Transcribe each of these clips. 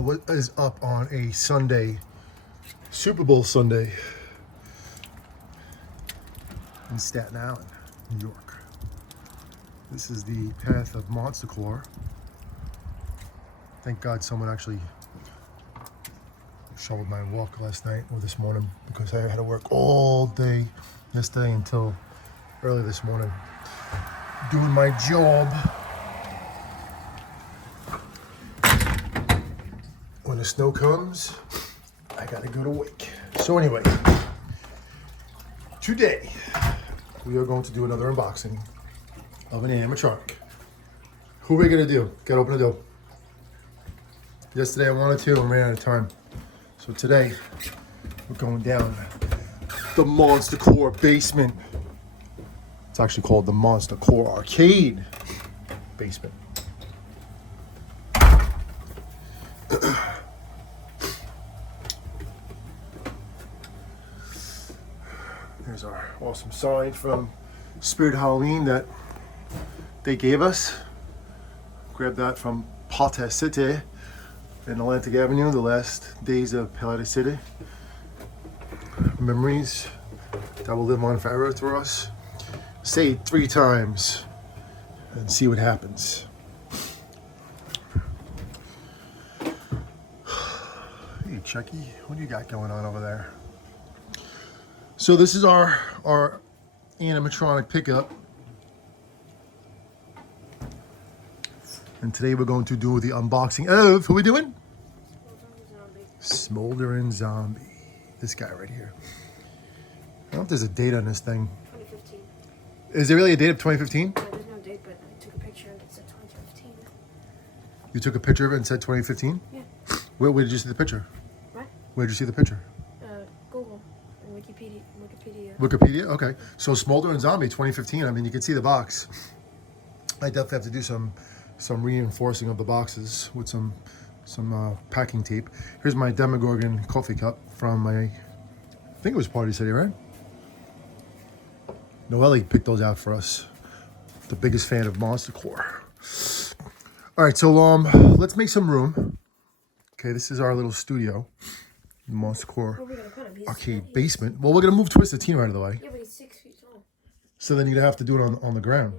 So what is up on a Sunday, Super Bowl Sunday in Staten Island, New York? This is the path of Monsta Core. Thank God someone actually shoveled my walk last night or this morning, because I had to work all day yesterday until early this morning doing my job. When the snow comes, I gotta go to work. So anyway, today we are going to do another unboxing of an animatronic. Who are we gonna do? Gotta open the door. Yesterday I wanted to and ran out of time. So today we're going down the Monsta Core basement. It's actually called the Monsta Core Arcade basement. There's our awesome sign from Spirit Halloween that they gave us. Grabbed that from Pata City in Atlantic Avenue, the last days of Pata City. Memories that will live on forever for us. Say it 3 times and see what happens. Hey Chucky, what do you got going on over there? So this is our animatronic pickup. And today we're going to do the unboxing of, who are we doing? Smoldering Zombie. This guy right here. I don't know if there's a date on this thing. 2015. Is there really a date of 2015? No, there's no date, but I took a picture and it said 2015. You took a picture of it and said 2015? Yeah. Where did you see the picture? What? Where did you see the picture? Google and Wikipedia. Wikipedia? Okay. So Smoldering Zombie 2015. I mean, you can see the box. I definitely have to do some reinforcing of the boxes with some packing tape. Here's my Demogorgon coffee cup from my, I think it was Party City, right? Noelle picked those out for us. The biggest fan of Monsta Core. All right, so let's make some room. Okay, this is our little studio, Monsta Core Arcade basement. Well, we're gonna move Twisted Teen out of the way. Yeah, but he's 6 feet tall. So then you're gonna have to do it on the ground.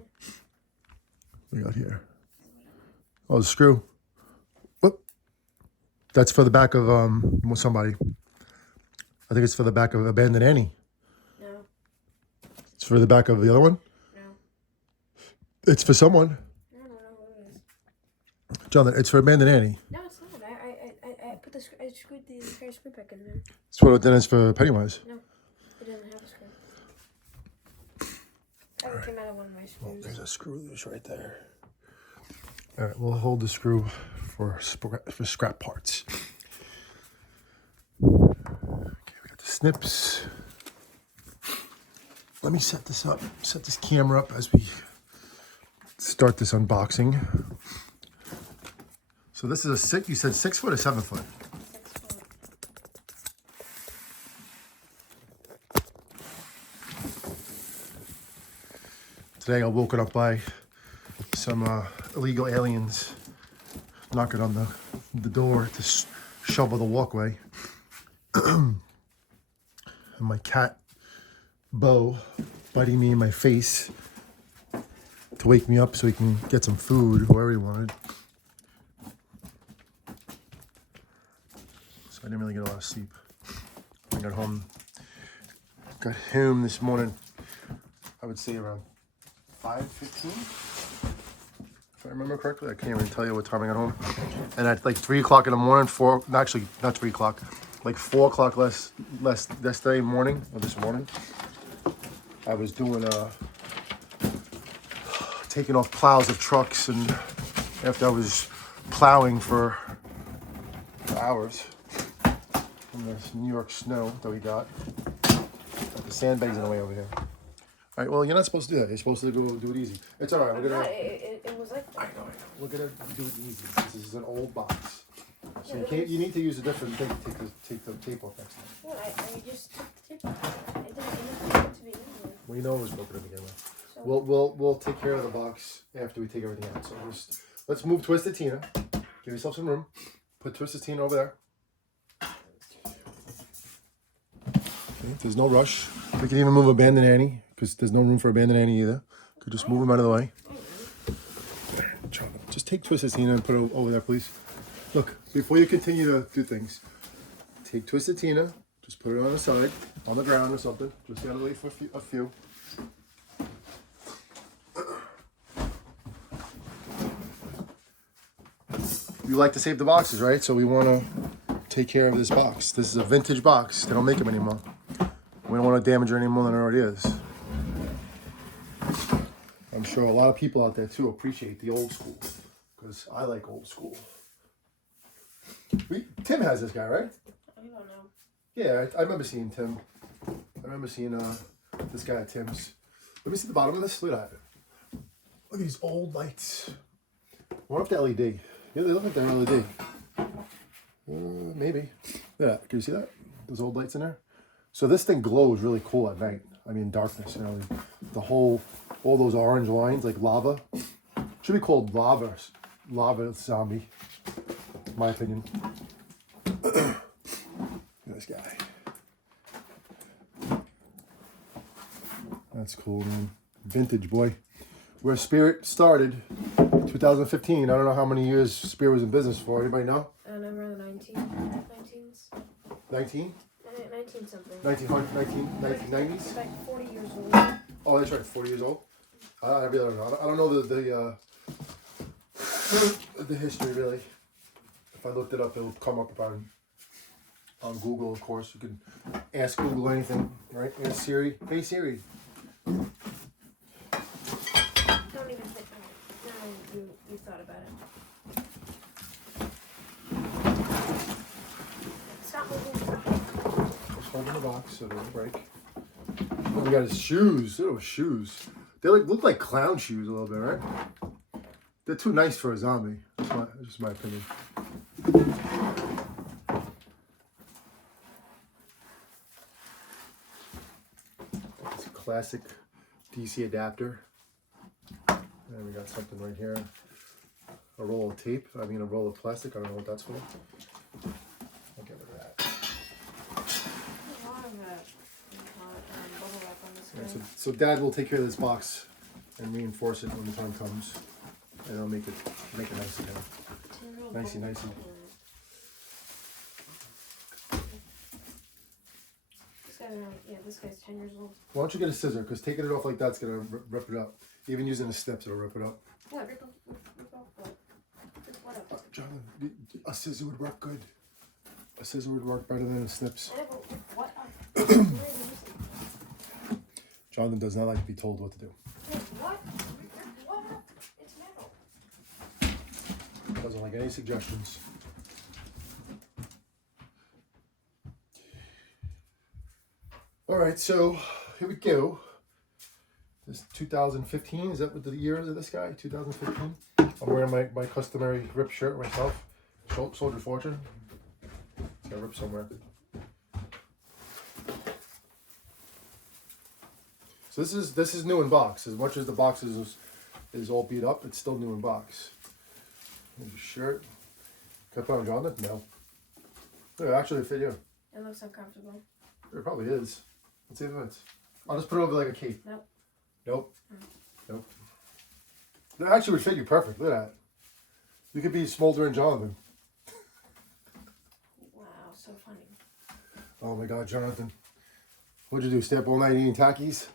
What do we got here? Oh, the screw. Whoop. That's for the back of somebody. I think it's for the back of Abandoned Annie. No. It's for the back of the other one? No. It's for someone. No, what it is. Jonathan, it's for Abandoned Annie. No, it's not. I screwed the entire screw back in there. Then it's for Pennywise. No, it doesn't have a screw. That came out of one of my screws. Well, there's a screw loose right there. All right, we'll hold the screw for scrap parts. Okay, we got the snips. Let me set this up, set this camera up as we start this unboxing. So this is you said 6 foot or 7 foot? 6 foot. Today I got woken up by some illegal aliens knocking on the door to shovel the walkway. And my cat, Bo, biting me in my face to wake me up so he can get some food, whoever he wanted. So I didn't really get a lot of sleep. I got home this morning, I would say around 5:15. If I remember correctly, I can't even tell you what time I got home. And at like 3 o'clock in the morning, actually not 3 o'clock, like 4 o'clock less yesterday morning, or this morning, I was doing taking off plows of trucks, and after I was plowing for hours from this New York snow that we got the sandbags in the way over here. All right, well, you're not supposed to do that. You're supposed to go do it easy. It's all right. We're gonna. It was like. I know. We're gonna do it easy. This is an old box, so you need to use a different thing to take the tape off next time. Well, I just took the tape off. It didn't to be easier. Well, you know it was broken to begin with. So We'll take care of the box after we take everything out. So let's move Twisted Tina. Give yourself some room. Put Twisted Tina over there. Okay, there's no rush. We can even move Abandoned Annie because there's no room for Abandoned Annie either. Could just move him out of the way. Just take Twisted Tina and put it over there, please. Look, before you continue to do things, take Twisted Tina, just put it on the side, on the ground or something. Just gotta wait for a few. We like to save the boxes, right? So we want to take care of this box. This is a vintage box. They don't make them anymore. We don't want to damage her any more than it already is. I'm sure a lot of people out there too appreciate the old school because I like old school. Tim has this guy, right? I don't know. Yeah, I remember seeing Tim. I remember seeing this guy at Tim's. Let me see the bottom of this. Look at that. Look at these old lights. I wonder if they're LED. Yeah, they look like they're LED. Maybe. Yeah, can you see that? Those old lights in there? So this thing glows really cool at night. I mean, darkness, you know, the whole, all those orange lines, like lava. Should be called lava zombie, in my opinion. Look at this guy. That's cool, man. Vintage, boy. Where Spirit started, 2015. I don't know how many years Spirit was in business for. Anybody know? Around 19s. 19? 19 something. 1990s? It's like 40 years old. Oh, that's right, 40 years old. I really don't know. I don't know the history really. If I looked it up, it'll come up on Google, of course. You can ask Google anything, right? Ask Siri. Hey Siri. Don't even think now you thought about it. Stop moving. Just holding the box so it doesn't break. Oh, we got his shoes. Little shoes. They look like clown shoes a little bit, right? They're too nice for a zombie. That's just my opinion. It's a classic DC adapter. And we got something right here. A roll of tape. I mean, a roll of plastic. I don't know what that's for. I'll get rid of that. A lot of bubble wrap on this Yeah, guy. so Dad will take care of this box and reinforce it when the time comes, and I'll make it nice again. Nicey. This guy's 10 years old. Why don't you get a scissor? Because taking it off like that's gonna rip it up. Even using the snips, it'll rip it up. What? Rip off what? Rip what up? Jonathan, a scissor would work good. A scissor would work better than the snips. I know, but rip what up? Jonathan does not like to be told what to do. Rip what? Rip what up? It's metal. Doesn't like any suggestions. All right, so here we go. This 2015, is that what the year is of this guy? 2015. I'm wearing my customary rip shirt myself. Soldier Fortune. It's got rip somewhere. So this is new in box. As much as the box is all beat up, it's still new in box. Here's your shirt. Can I put on Jonathan? No. It actually fit you. It looks uncomfortable. It probably is. Let's see if it fits. I'll just put it over like a cape. Nope. Nope. Nope. It actually would fit you perfect. Look at that. You could be Smoldering Jonathan. Wow, so funny. Oh my God, Jonathan. What'd you do? Stay up all night eating Takis?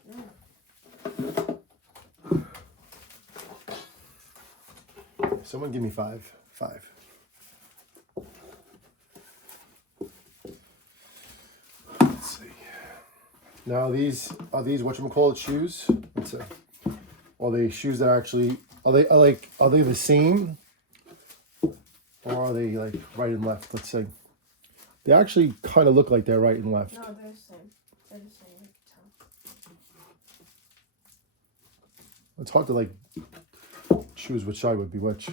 Someone give me 5. 5. Let's see. Now these are whatchamacallit shoes. Let's see. Are they shoes that actually are they the same? Or are they like right and left? Let's see. They actually kind of look like they're right and left. No, they're the same. They're the same. You can tell. It's hard to like choose which side would be which.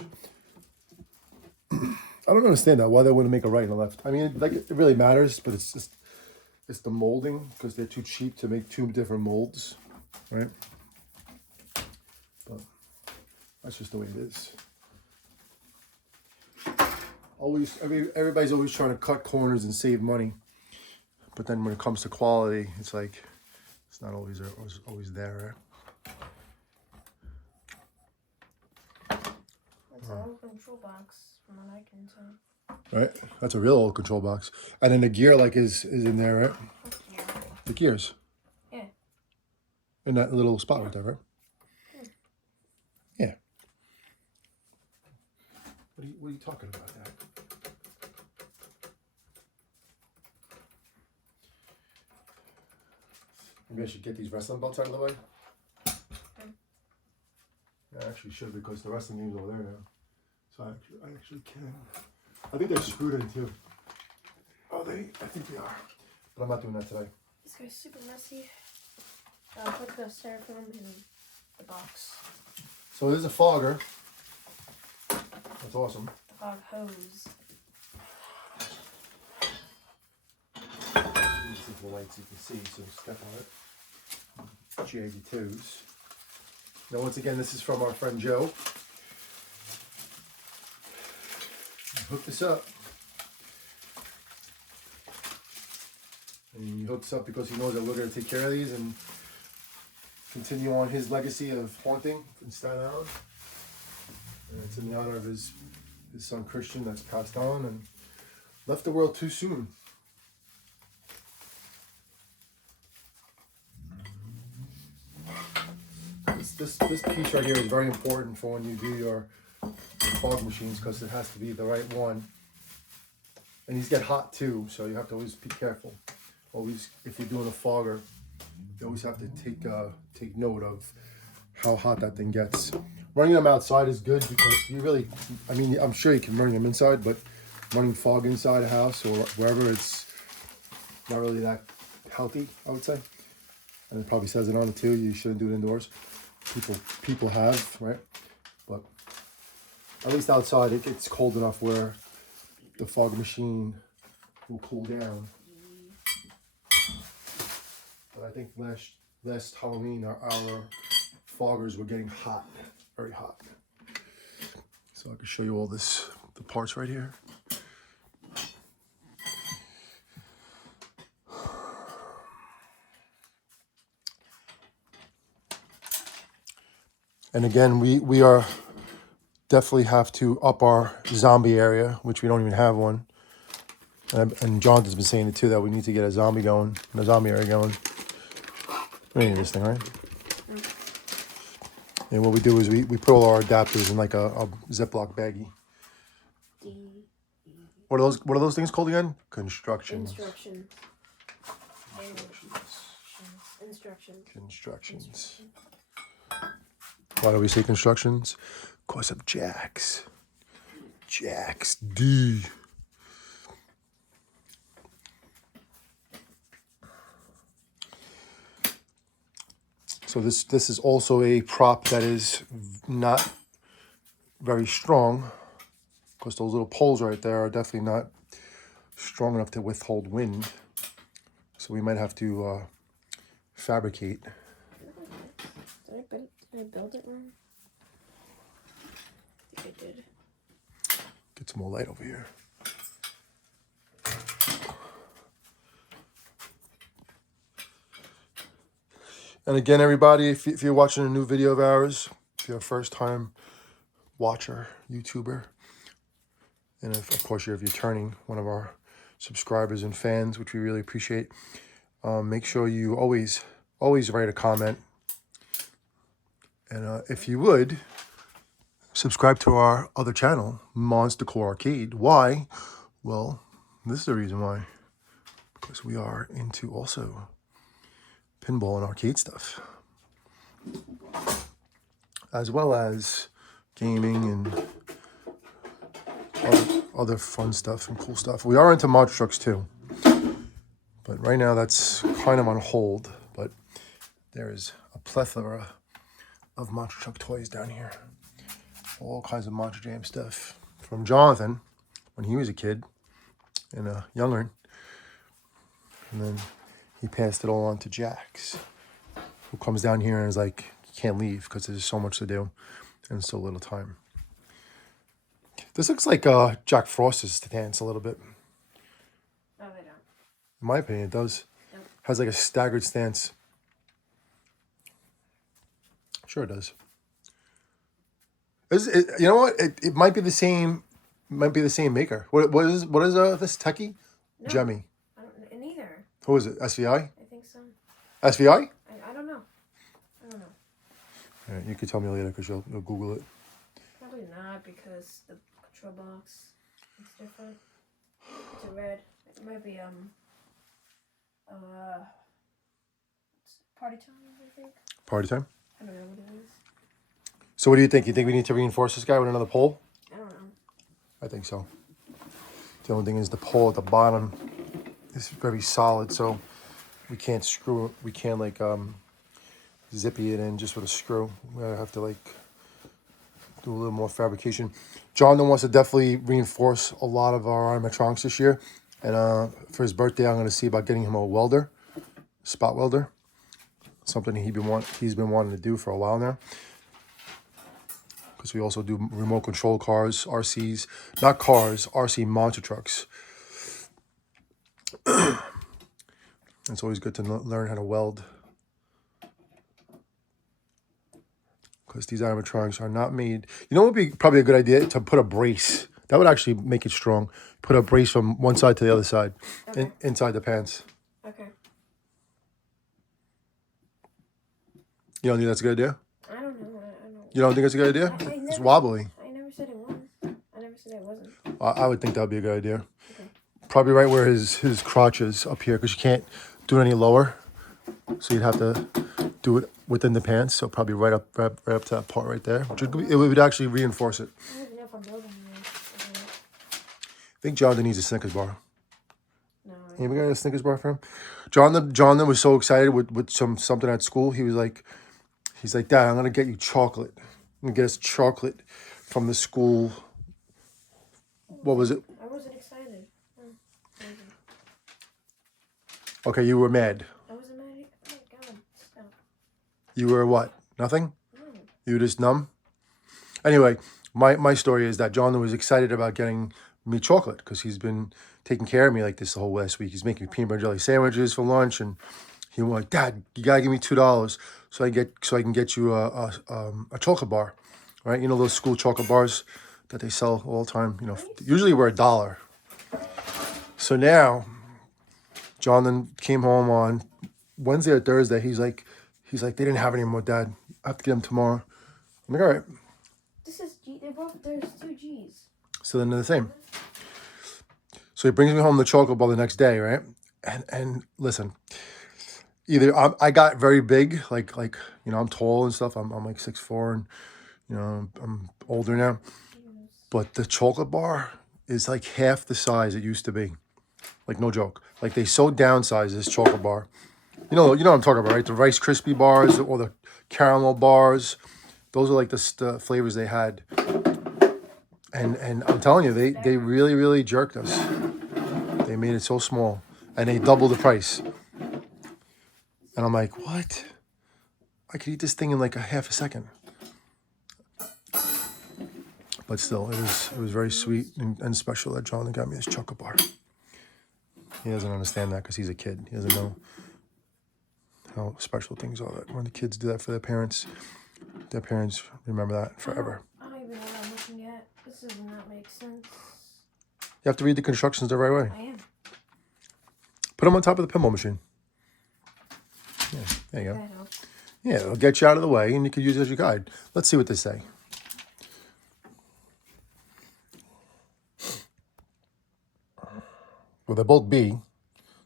I don't understand that, why they wouldn't make a right and a left. I mean, like it really matters, but it's just the molding because they're too cheap to make 2 different molds, right? But that's just the way it is. everybody's always trying to cut corners and save money, but then when it comes to quality, it's like it's not always there. It's an old control box, from what I can tell. Right, that's a real old control box, and then the gear like is in there, right? Yeah. The gears. Yeah. In that little spot right there, right? Yeah. What are you talking about, Dad? Maybe I should get these wrestling belts out of the way. Yeah, I actually should, because the wrestling game's over there now. So I actually can. I think they're screwed in too. Oh, I think they are. But I'm not doing that today. This guy's super messy. I'll put the styrofoam in the box. So there's a fogger. That's awesome. The fog hose. This is the lights you can see, so step on it. G82s. Now once again, this is from our friend Joe. Hook this up. And he hooks up because he knows that we're going to take care of these and continue on his legacy of haunting in Staten Island. And it's in the honor of his son Christian that's passed on and left the world too soon. This piece right here is very important for when you do your fog machines, because it has to be the right one. And these get hot too, so you have to always be careful. Always, if you're doing a fogger, you always have to take note of how hot that thing gets. Running them outside is good, because you really, I mean, I'm sure you can run them inside, but running fog inside a house or wherever, it's not really that healthy, I would say. And it probably says it on it too, you shouldn't do it indoors. People have, right? But at least outside it gets cold enough where the fog machine will cool down. But I think last Halloween our foggers were getting hot, very hot. So I can show you all the parts right here. And again, we are definitely have to up our zombie area, which we don't even have one. And Jonathan's been saying it too, that we need to get a zombie area going. We need this thing, right? And what we do is we put all our adapters in like a Ziploc baggie. What are those things called again? Constructions. Constructions. Why do we say constructions? Because of Jax. Jax D. So this is also a prop that is not very strong, because those little poles right there are definitely not strong enough to withhold wind. So we might have to fabricate. Did I build it wrong? I think I did. Get some more light over here. And again, everybody, if you're watching a new video of ours, if you're a first-time watcher, YouTuber, and if, of course, if you're turning one of our subscribers and fans, which we really appreciate, make sure you always write a comment. And if you would, subscribe to our other channel, Monsta Core Arcade. Why? Well, this is the reason why. Because we are into also pinball and arcade stuff, as well as gaming and other fun stuff and cool stuff. We are into monster trucks too, but right now that's kind of on hold. But there is a plethora of monster truck toys down here, all kinds of Monster Jam stuff from Jonathan when he was a kid and a young'un, and then he passed it all on to Jax, who comes down here and is like, you can't leave because there's so much to do and so little time. This looks like Jack Frost's stance a little bit. Oh, they don't. In my opinion, it does. Nope. Has like a staggered stance. Sure it does. You know what? It might be the same. Might be the same maker. What is this Techie? No, Gemmy. I don't. Neither. Who is it? SVI? I think so. SVI? I don't know. I don't know. All right, you can tell me later because you'll Google it. Probably not because the control box is different. It's a red. It might be party time, I think. Party time. I don't know what it is. So what do you think? You think we need to reinforce this guy with another pole? I don't know. I think so. The only thing is the pole at the bottom is very solid, so we can't screw it. We can't like zippy it in just with a screw. We have to like do a little more fabrication. Jonathan wants to definitely reinforce a lot of our animatronics this year, and for his birthday, I'm going to see about getting him a welder, spot welder, something he's been wanting to do for a while now. Because we also do remote control cars, RCs, not cars, RC monster trucks. It's always good to learn how to weld. Because these animatronics are not made. You know what would be probably a good idea? To put a brace. That would actually make it strong. Put a brace from one side to the other side. Okay. Inside the pants. Okay. You don't think that's a good idea? I don't know. I don't. You don't think it's a good idea? It's wobbly. I never said it was. I never said it wasn't. I would think that would be a good idea. Okay. Probably right where his crotch is up here, because you can't do it any lower. So you'd have to do it within the pants. So probably right up to that part right there. Which it would actually reinforce it. I don't even know if I'm building this. I think Jonathan needs a Snickers bar. No. Anybody got a Snickers bar for him? Jonathan was so excited with something at school. He's like, Dad, I'm gonna get you chocolate. I'm gonna get us chocolate from the school. What was it? I wasn't excited. Okay, you were mad. I wasn't mad. Oh my God. Stop. You were what? Nothing? No. You were just numb? Anyway, my story is that Jonathan was excited about getting me chocolate because he's been taking care of me like this the whole last week. He's making me peanut butter jelly sandwiches for lunch, and he was like, Dad, you gotta give me $2 so I can get you a chocolate bar, right? You know those school chocolate bars that they sell all the time. You know, usually we're $1. So now, Jonathan came home on Wednesday or Thursday. He's like, they didn't have any more, Dad. I have to get them tomorrow. I'm like, all right. This is G. There's 2 G's. So then they're the same. So he brings me home the chocolate bar the next day, right? And listen, either I got very big, like you know, I'm tall and stuff. I'm like 6'4", and you know, I'm older now. But the chocolate bar is like half the size it used to be. Like no joke. Like they so downsized this chocolate bar. You know what I'm talking about, right? The Rice Krispie bars or the caramel bars. Those are like the flavors they had. And I'm telling you, they really, really jerked us. They made it so small. And they doubled the price. And I'm like, what? I could eat this thing in like a half a second. But still, it was very sweet and special that Jonathan got me this chocolate bar. He doesn't understand that because he's a kid. He doesn't know how special things are. That when the kids do that for their parents remember that forever. I don't even know what I'm looking at. This does not make sense. You have to read the constructions the right way. I am. Put them on top of the pinball machine. Yeah, there you go. That helps. Yeah, it'll get you out of the way and you can use it as your guide. Let's see what they say. Well, they're both B,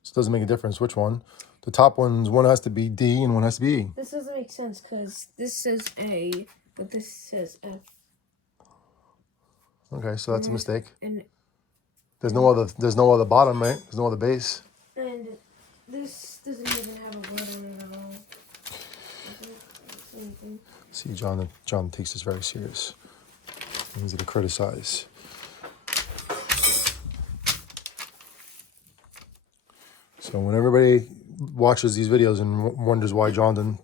so it doesn't make a difference which one. The top one has to be D and one has to be E. This doesn't make sense because this says A, but this says F. Okay, so that's a mistake. And There's no other bottom, right? There's no other base. And this doesn't even have a word on it at all. Same thing. See, John takes this very serious. Easy to criticize. So when everybody watches these videos and wonders why Jonathan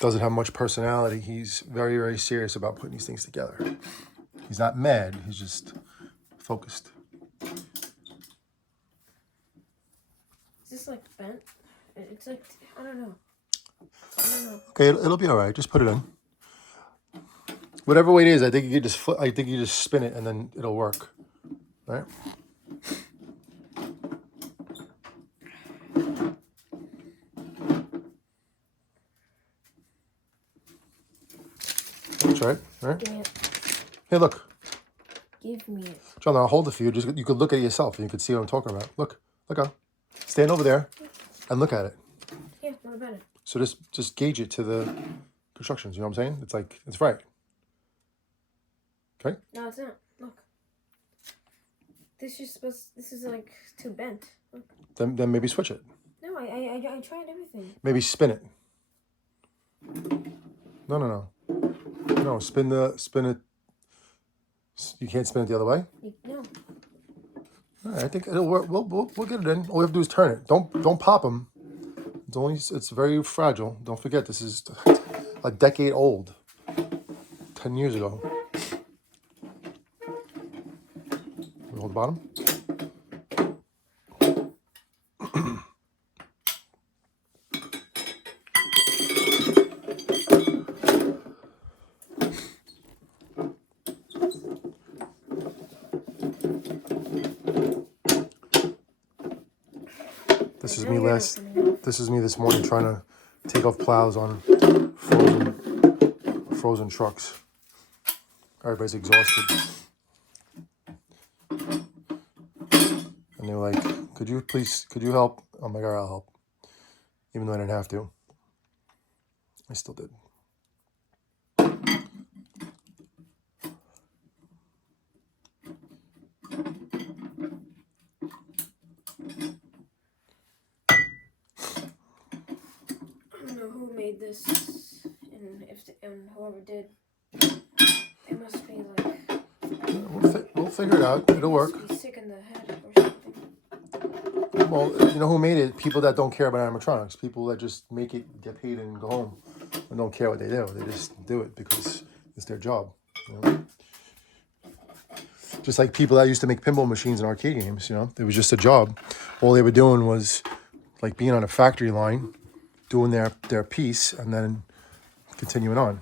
doesn't have much personality, he's very, very serious about putting these things together. He's not mad. He's just focused. Is this like bent? It's like, I don't know. I don't know. Okay, it'll be all right. Just put it in. Whatever way it is, I think you could just I think you just spin it and then it'll work. Right? That's right. Right? Give me it. Hey, look. Give me it. John, I'll hold it for you. Just you could look at it yourself and you could see what I'm talking about. Look. Look on. Stand over there and look at it. Yeah, what about it? So just gauge it to the constructions. You know what I'm saying? It's like, it's right. Okay? No, it's not. Look. This is like too bent. Look. Then maybe switch it. No, I tried everything. Maybe spin it. No. No, spin it. You can't spin it the other way? No. All right, I think it'll work. We'll get it in. All we have to do is turn it. Don't pop them. It's very fragile. Don't forget, this is a decade old. 10 years ago. Hold the bottom. This is me this morning trying to take off plows on frozen trucks. Everybody's exhausted. And they were like, could you help? I'm like, all right, I'll help. Even though I didn't have to. I still did. This and whoever did, it must be like we'll figure it out. It'll work. Be sick in the head or something. Well, you know who made it? People that don't care about animatronics. People that just make it, get paid, and go home, and don't care what they do. They just do it because it's their job. You know? Just like people that used to make pinball machines and arcade games. You know, it was just a job. All they were doing was like being on a factory line, doing their piece, and then continuing on,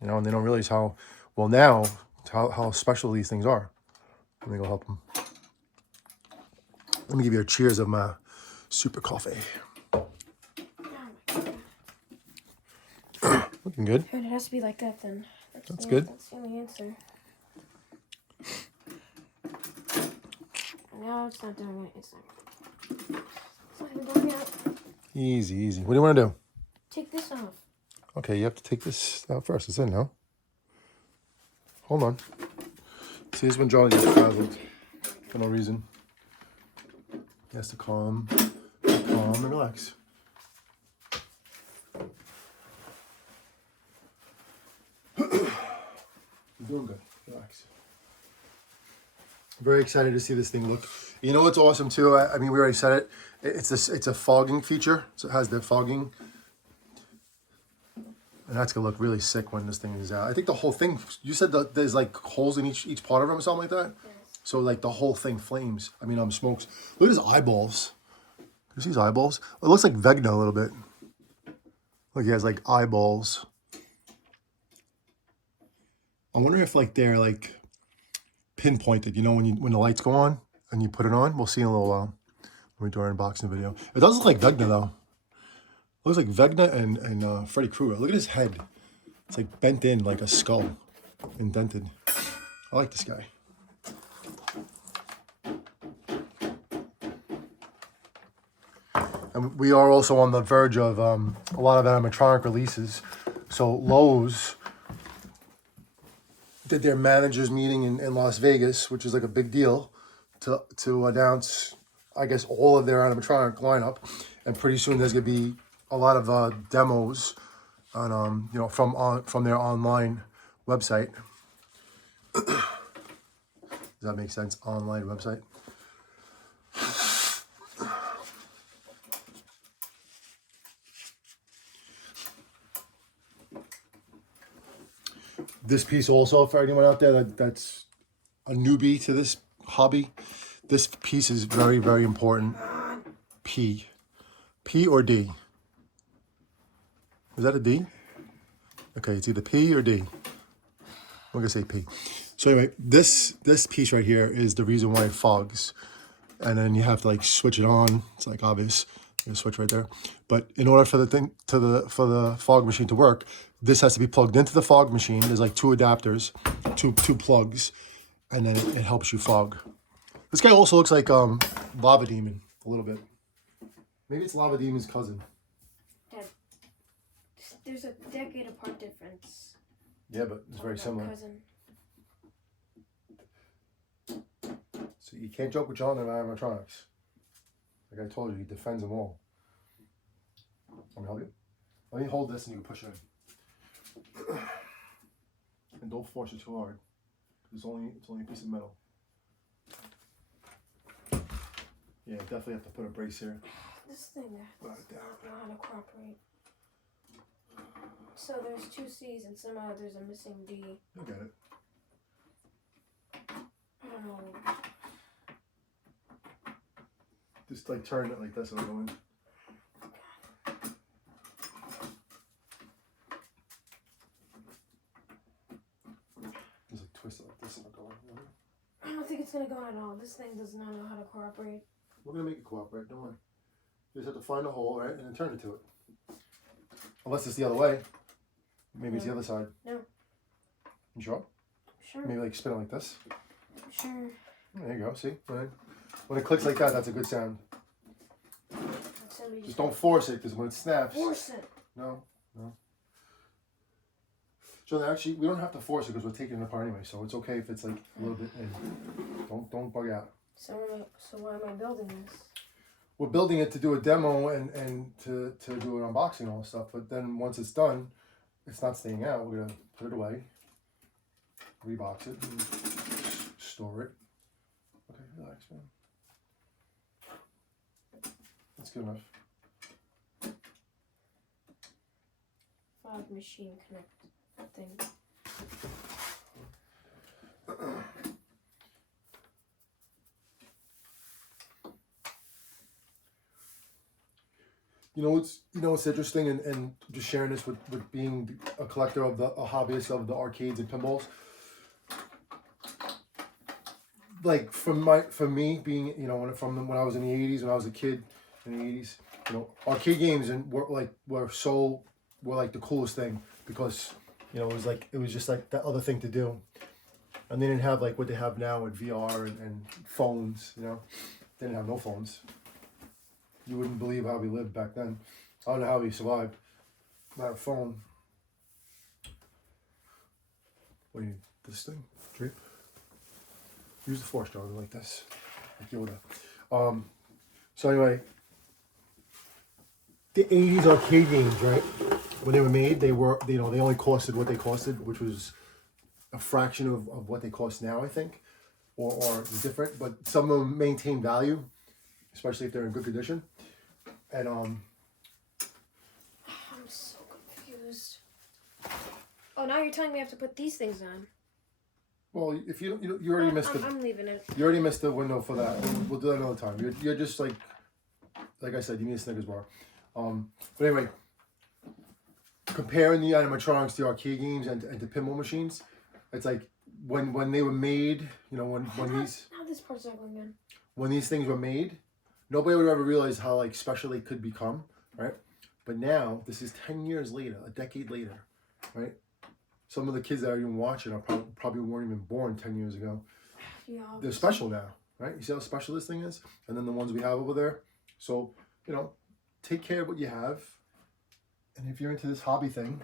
you know, and they don't realize how special these things are. Let me go help them. Let me give you a cheers of my super coffee. Looking good. It has to be like that then. That's good. That's the only answer. No, it's not doing it. It's not even doing it. Easy. What do you want to do? Take this off. Okay, you have to take this out first. It's in now. Hold on. See, this is when Johnny gets frazzled for no reason. He has to calm and relax. You're doing good. Relax. Very excited to see this thing look. You know what's awesome too? I mean, we already said it. It's a fogging feature, so it has the fogging. And that's gonna look really sick when this thing is out. I think the whole thing, you said that there's like holes in each part of them or something like that? Yes. So like the whole thing flames. I mean, smokes. Look at his eyeballs. You see his eyeballs? It looks like Vecna a little bit. Look, he has like eyeballs. I wonder if like they're like pinpointed, you know, when the lights go on and you put it on. We'll see in a little while when we do our unboxing video. It does look like Vecna though. Looks like Vecna and Freddy Krueger. Look at his head. It's like bent in like a skull. Indented. I like this guy. And we are also on the verge of a lot of animatronic releases. So Lowe's did their managers meeting in Las Vegas, which is like a big deal, to announce, I guess, all of their animatronic lineup. And pretty soon there's gonna be a lot of demos on you know, from their online website. Does that make sense? Online website. this piece also, for anyone out there that's a newbie to this hobby, this piece is very, very important. P. P or D? Is that a D? Okay, it's either P or D. I'm gonna say P. So anyway, this piece right here is the reason why it fogs. And then you have to like switch it on. It's like obvious. You switch right there. But in order for the thing for the fog machine to work, this has to be plugged into the fog machine. There's like 2 adapters, two plugs, and then it helps you fog. This guy also looks like Lava Demon a little bit. Maybe it's Lava Demon's cousin. Dad, there's a decade apart difference. Yeah, but it's very similar. Cousin. So you can't joke with John and animatronics. Like I told you, he defends them all. Let me help you. Let me hold this and you can push it in. And don't force it too hard. It's only a piece of metal. Yeah, definitely have to put a brace here. This thing does not know how to cooperate. So there's 2 C's and somehow there's a missing D. You'll get it. I don't know. Just like turn it like this and go in. Just like twist it like this and it'll go in. I don't think it's gonna go at all. This thing does not know how to cooperate. We're gonna make it cooperate, don't worry. You just have to find a hole, right, and then turn it to it. Unless it's the other way. Maybe it's the other side. No. You sure? Sure. Maybe like spin it like this. Sure. There you go, see? When it clicks like that, that's a good sound. Just don't force it, because when it snaps... Force it! No. So actually, we don't have to force it because we're taking it apart anyway, so it's okay if it's like a little bit in. Don't bug out. So why am I building this? We're building it to do a demo and to do an unboxing and all that stuff, but then once it's done, it's not staying out. We're gonna put it away, rebox it, and store it. Okay, relax, man. That's good enough. Fog machine connect thing. You know what's interesting, and just sharing this with being a collector of a hobbyist of the arcades and pinballs. Like for me being when I was in the 80s, when I was a kid in the 80s, arcade games were like the coolest thing because it was just like that other thing to do, and they didn't have like what they have now with VR and phones. They didn't have no phones. You wouldn't believe how we lived back then. I don't know how we survived without a phone. What do you need? This thing? Drape? Use the force jar like this. Like Yoda. So anyway, the 80s arcade games, right? When they were made, they only costed what they costed, which was a fraction of what they cost now, I think. Or different, but some of them maintain value, especially if they're in good condition. And I'm so confused. Oh, now you're telling me I have to put these things on. Well, if you already missed it. I'm leaving it. You already missed the window for that. We'll do that another time. You're just like I said, you need a Snickers bar. But anyway, comparing the animatronics to arcade games and to pinball machines, it's like when they were made, when these. Now this part's not going in. When these things were made, nobody would ever realize how like special they could become, right? But now this is 10 years later, a decade later, right? Some of the kids that are even watching are probably weren't even born 10 years ago. Yeah. They're special now, right? You see how special this thing is? And then the ones we have over there. So, take care of what you have. And if you're into this hobby thing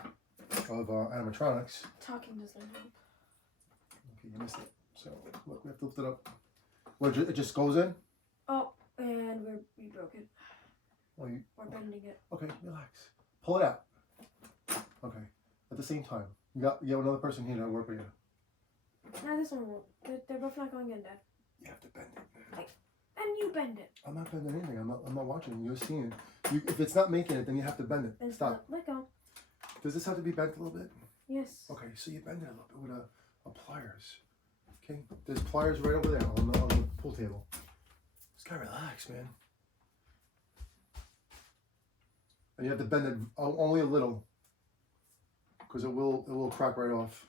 of animatronics. Talking doesn't help. Okay, you missed it. So, look, we have to lift it up. Well, it just goes in? Oh, and we broke it. Well, We're bending it. Okay, relax. Pull it out. Okay. At the same time. You have another person here to work with you. No, this one won't. They're both not going in, Dad. You have to bend it. And you bend it. I'm not bending anything. I'm not watching. You're seeing it. If it's not making it, then you have to bend it. And Stop. Let go. Does this have to be bent a little bit? Yes. Okay, so you bend it a little bit with a pliers. Okay, there's pliers right over there on the pool table. Just gotta relax, man. And you have to bend it only a little, because it will crack right off.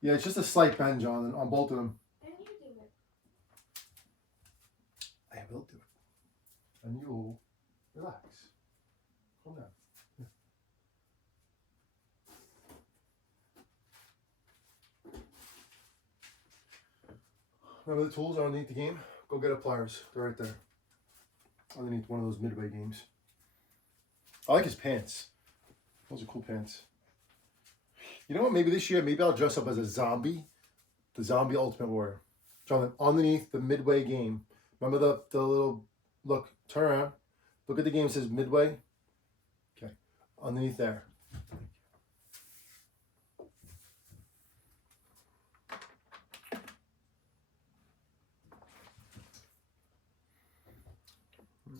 Yeah, it's just a slight bend, John, on both of them. And you do it. I will do it. And you will relax. Calm down. Yeah. Remember the tools are underneath the game? Go get a pliers. They're right there. Underneath one of those midway games. I like his pants. Those are cool pants. You know what? Maybe this year, maybe I'll dress up as a zombie. The Zombie Ultimate Warrior. Jonathan, underneath the midway game. Remember the little, look, turn around. Look at the game, it says midway. Okay, underneath there.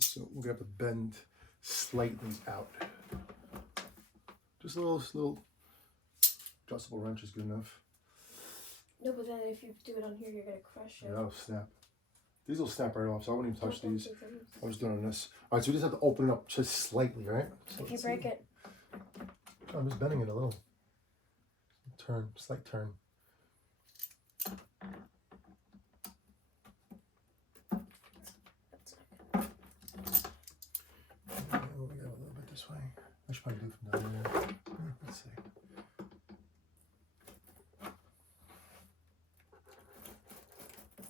So we're gonna have to bend slightly out. Just a little adjustable wrench is good enough. No, but then if you do it on here, you're gonna crush it. Yeah, it'll snap. These will snap right off, so I wouldn't even touch these. These. I'm just doing on this. All right, so we just have to open it up just slightly, right? So If you break it. I'm just bending it a little. Turn, slight turn. That's not good. Yeah, we go a little bit this way. I should probably do it from down there. Let's see.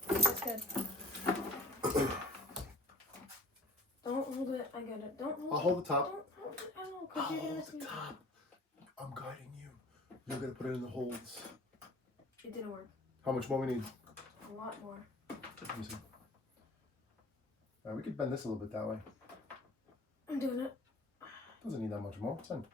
That's good. Don't hold it. I get it. Don't hold it. I'll hold the top. Don't hold it. I don't know, I'll because you're gonna hold see. the top. I'm guiding you. You're gonna put it in the holes. It didn't work. How much more we need? A lot more. Let me see. All right, we could bend this a little bit that way. I'm doing it. Doesn't need that much more. It's in.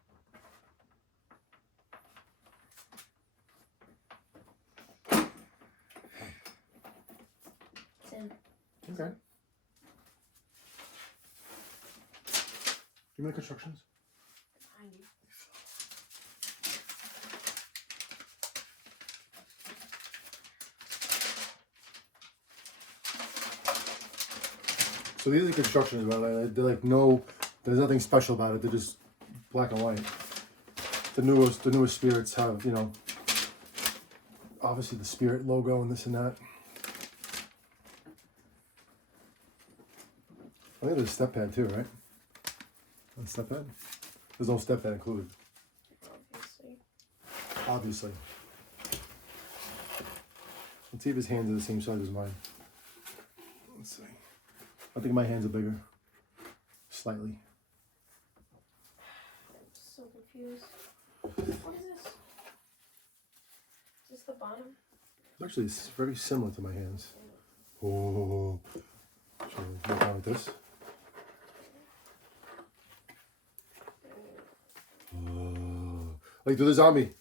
It's in. Okay. Give me the constructions. Behind you. So these are the constructions, by the way. They're like there's nothing special about it. They're just black and white. The newest spirits have, you know, obviously the spirit logo and this and that. I think there's a step pad too, right? A step pad? There's no step pad included. Obviously. Let's see if his hands are the same size as mine. Let's see. I think my hands are bigger. Slightly. I'm so confused. What is this? Is this the bottom? Actually, it's very similar to my hands. Oh. Should we work on with this? Oh. Like do the zombie.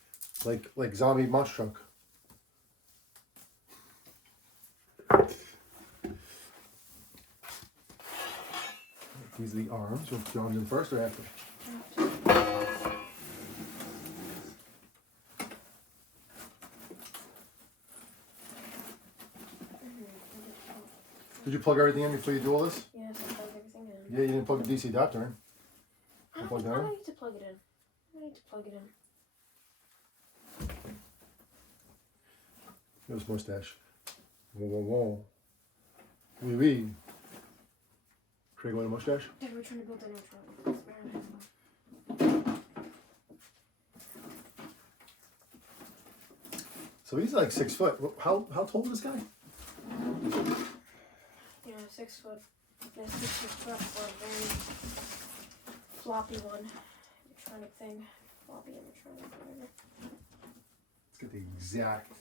Like zombie monster truck. These are the arms. We'll put the arms in first or after? Did you plug everything in before you do all this? Yes, I plugged everything in. Yeah, you didn't plug the DC adapter in. I Plug that don't in? need to plug it in. I don't need to plug it in. Here's mustache. Whoa, whoa, whoa. Oui, oui. Craig with a mustache? Yeah, we're trying to build an animatronic. So he's like 6 foot. How tall is this guy? Yeah, 6 foot. Yeah, 6 foot for a very floppy one. Animatronic thing. Floppy animatronic, whatever. Let's get the exact